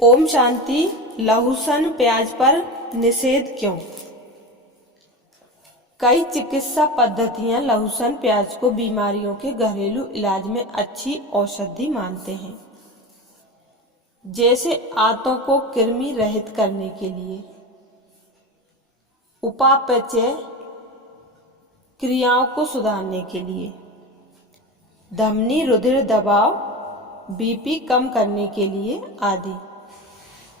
ओम शांति। लहसुन प्याज पर निषेध क्यों? कई चिकित्सा पद्धतियां लहसुन प्याज को बीमारियों के घरेलू इलाज में अच्छी औषधि मानते हैं, जैसे आंतों को कृमि रहित करने के लिए, उपापचय क्रियाओं को सुधारने के लिए, धमनी रुधिर दबाव, बीपी कम करने के लिए आदि।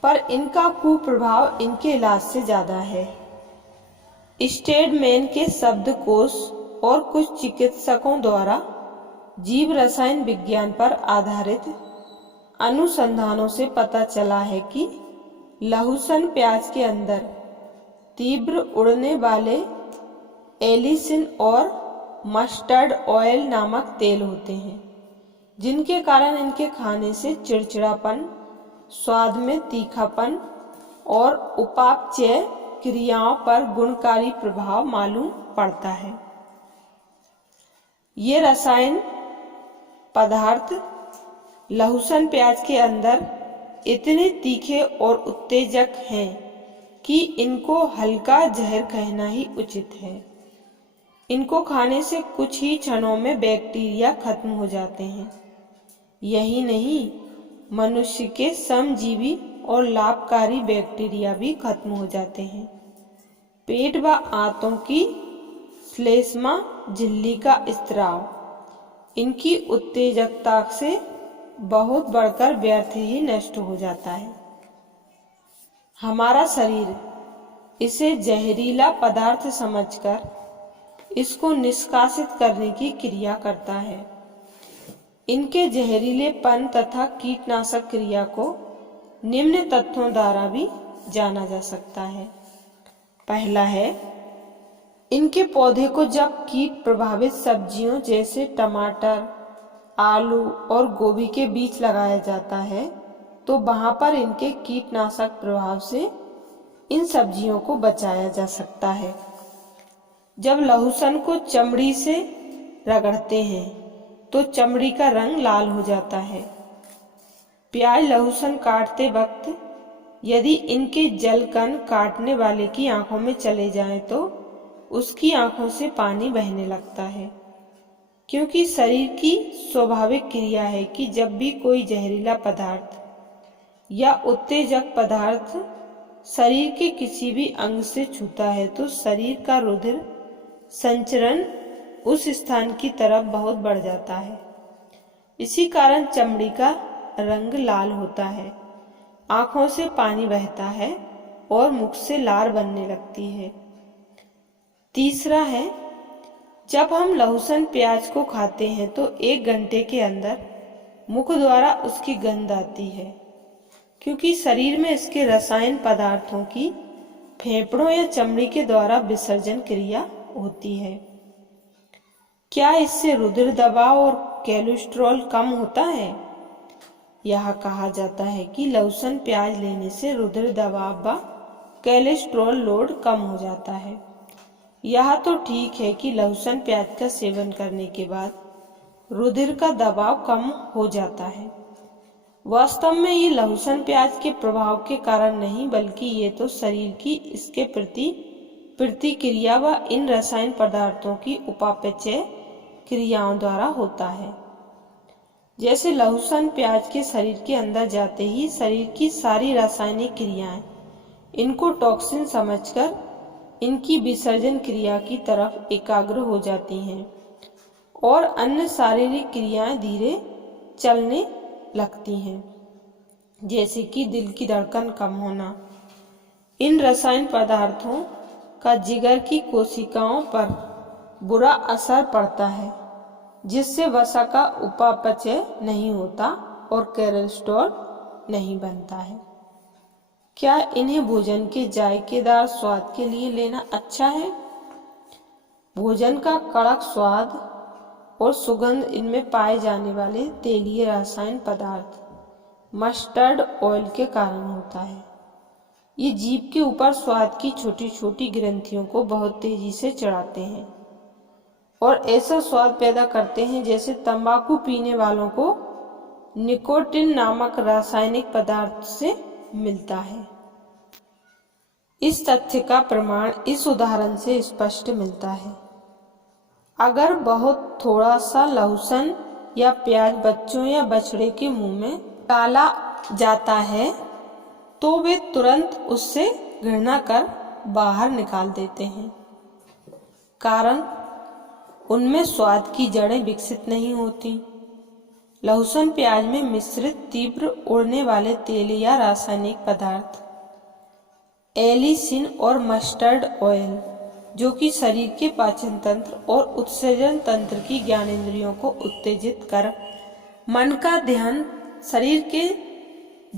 पर इनका कुप्रभाव इनके इलाज से ज्यादा है। स्टेडमैन के शब्दकोश और कुछ चिकित्सकों द्वारा जीव रसायन विज्ञान पर आधारित अनुसंधानों से पता चला है कि लहसुन प्याज के अंदर तीव्र उड़ने वाले एलिसिन और मस्टर्ड ऑयल नामक तेल होते हैं, जिनके कारण इनके खाने से चिड़चिड़ापन, स्वाद में तीखापन और उपापचय क्रियाओं पर गुणकारी प्रभाव मालूम पड़ता है। ये रसायन पदार्थ लहसुन प्याज के अंदर इतने तीखे और उत्तेजक हैं कि इनको हल्का जहर कहना ही उचित है। इनको खाने से कुछ ही क्षणों में बैक्टीरिया खत्म हो जाते हैं। यही नहीं, मनुष्य के समजीवी और लाभकारी बैक्टीरिया भी खत्म हो जाते हैं। पेट व आंतों की श्लेष्मा झिल्ली का स्त्राव इनकी उत्तेजकता से बहुत बढ़कर व्यर्थ ही नष्ट हो जाता है। हमारा शरीर इसे जहरीला पदार्थ समझकर इसको निष्कासित करने की क्रिया करता है। इनके जहरीलेपन तथा कीटनाशक क्रिया को निम्न तथ्यों द्वारा भी जाना जा सकता है। पहला है, इनके पौधे को जब कीट प्रभावित सब्जियों जैसे टमाटर, आलू और गोभी के बीच लगाया जाता है तो वहां पर इनके कीटनाशक प्रभाव से इन सब्जियों को बचाया जा सकता है। जब लहसुन को चमड़ी से रगड़ते हैं तो चमड़ी का रंग लाल हो जाता है। प्याज लहसुन काटते वक्त यदि इनके जलकण काटने वाले की आंखों में चले जाएं तो उसकी आंखों से पानी बहने लगता है, क्योंकि शरीर की स्वाभाविक क्रिया है कि जब भी कोई जहरीला पदार्थ या उत्तेजक पदार्थ शरीर के किसी भी अंग से छूता है तो शरीर का रुधिर संचरण उस स्थान की तरफ बहुत बढ़ जाता है। इसी कारण चमड़ी का रंग लाल होता है, आंखों से पानी बहता है और मुख से लार बनने लगती है। तीसरा है, जब हम लहसुन प्याज को खाते हैं तो 1 घंटे के अंदर मुख द्वारा उसकी गंध आती है, क्योंकि शरीर में इसके रसायन पदार्थों की फेफड़ों या चमड़ी के द्वारा विसर्जन क्रिया होती है। क्या इससे रुधिर दबाव और कोलेस्ट्रॉल कम होता है? यह कहा जाता है कि लहसुन प्याज लेने से रुधिर दबाव व कोलेस्ट्रॉल लोड कम हो जाता है। यह तो ठीक है कि लहसुन प्याज का सेवन करने के बाद रुधिर का दबाव कम हो जाता है। वास्तव में ये लहसुन प्याज के प्रभाव के कारण नहीं, बल्कि ये तो शरीर की इसके प्रति प्रतिक्रिया व इन रसायन पदार्थों की उपापचय क्रियाओं द्वारा होता है। जैसे लहसुन प्याज के शरीर के अंदर जाते ही शरीर की सारी रासायनिक क्रियाएं इनको टॉक्सिन समझकर इनकी विसर्जन क्रिया की तरफ एकाग्र हो जाती हैं और अन्य शारीरिक क्रियाएं धीरे चलने लगती हैं, जैसे कि दिल की धड़कन कम होना। इन रसायन पदार्थों का जिगर की कोशिकाओं पर बुरा असर पड़ता है, जिससे वसा का उपापचय नहीं होता और कोलेस्ट्रॉल नहीं बनता है। क्या इन्हें भोजन के जायकेदार स्वाद के लिए लेना अच्छा है? भोजन का कड़क स्वाद और सुगंध इनमें पाए जाने वाले तेलीय रसायन पदार्थ मस्टर्ड ऑयल के कारण होता है। ये जीभ के ऊपर स्वाद की छोटी छोटी ग्रंथियों को बहुत तेजी से चढ़ाते हैं और ऐसा स्वाद पैदा करते हैं जैसे तंबाकू पीने वालों को निकोटिन नामक रासायनिक पदार्थ से मिलता है। इस तथ्य का प्रमाण इस उदाहरण से स्पष्ट मिलता है। अगर बहुत थोड़ा सा लहसुन या प्याज बच्चों या बछड़े के मुंह में डाला जाता है तो वे तुरंत उससे घृणा कर बाहर निकाल देते हैं। कारण उनमें स्वाद की जड़ें विकसित नहीं होती। लहसुन प्याज में मिश्रित तीव्र उड़ने वाले तेल या रासायनिक पदार्थ एलिसिन और मस्टर्ड ऑयल, जो कि शरीर के पाचन तंत्र और उत्सर्जन तंत्र की ज्ञानेंद्रियों को उत्तेजित कर मन का ध्यान शरीर के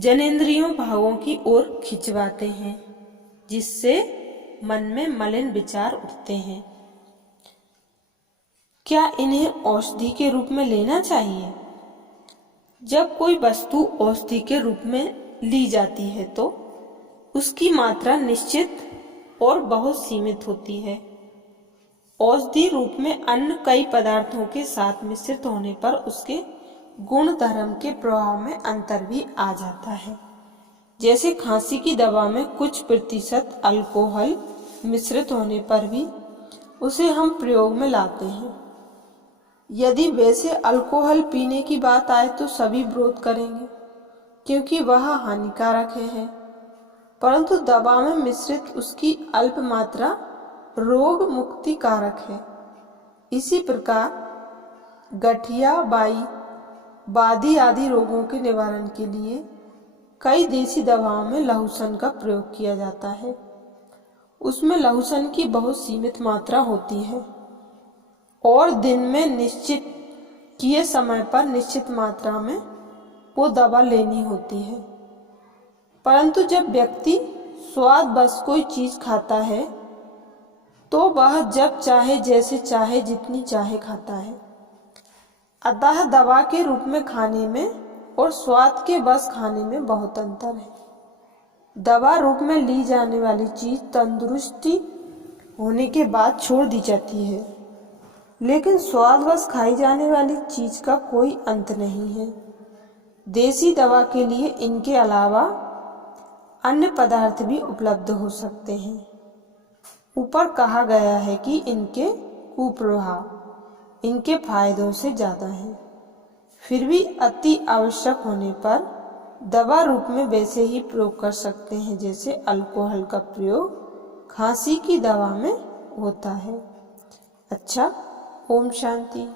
जनेंद्रियों भागों की ओर खिंचवाते हैं, जिससे मन में मलिन विचार उठते हैं। क्या इन्हें औषधि के रूप में लेना चाहिए? जब कोई वस्तु औषधि के रूप में ली जाती है तो उसकी मात्रा निश्चित और बहुत सीमित होती है। औषधि रूप में अन्य कई पदार्थों के साथ मिश्रित होने पर उसके गुण धर्म के प्रभाव में अंतर भी आ जाता है। जैसे खांसी की दवा में कुछ प्रतिशत अल्कोहल मिश्रित होने पर भी उसे हम प्रयोग में लाते हैं। यदि वैसे अल्कोहल पीने की बात आए तो सभी विरोध करेंगे, क्योंकि वह हानिकारक है, परंतु दवा में मिश्रित उसकी अल्प मात्रा रोग मुक्ति कारक है। इसी प्रकार गठिया, बादी आदि रोगों के निवारण के लिए कई देसी दवाओं में लहसुन का प्रयोग किया जाता है। उसमें लहसुन की बहुत सीमित मात्रा होती है और दिन में निश्चित किए समय पर निश्चित मात्रा में वो दवा लेनी होती है। परंतु जब व्यक्ति स्वाद बस कोई चीज खाता है तो वह जब चाहे, जैसे चाहे, जितनी चाहे खाता है। अतः दवा के रूप में खाने में और स्वाद के बस खाने में बहुत अंतर है। दवा रूप में ली जाने वाली चीज तंदुरुस्ती होने के बाद छोड़ दी जाती है, लेकिन स्वाद बस खाई जाने वाली चीज का कोई अंत नहीं है। देसी दवा के लिए इनके अलावा अन्य पदार्थ भी उपलब्ध हो सकते हैं। ऊपर कहा गया है कि इनके कुप्रभाव इनके फायदों से ज्यादा हैं। फिर भी अति आवश्यक होने पर दवा रूप में वैसे ही प्रयोग कर सकते हैं जैसे अल्कोहल का प्रयोग खांसी की दवा में होता है। अच्छा, ओम शांति।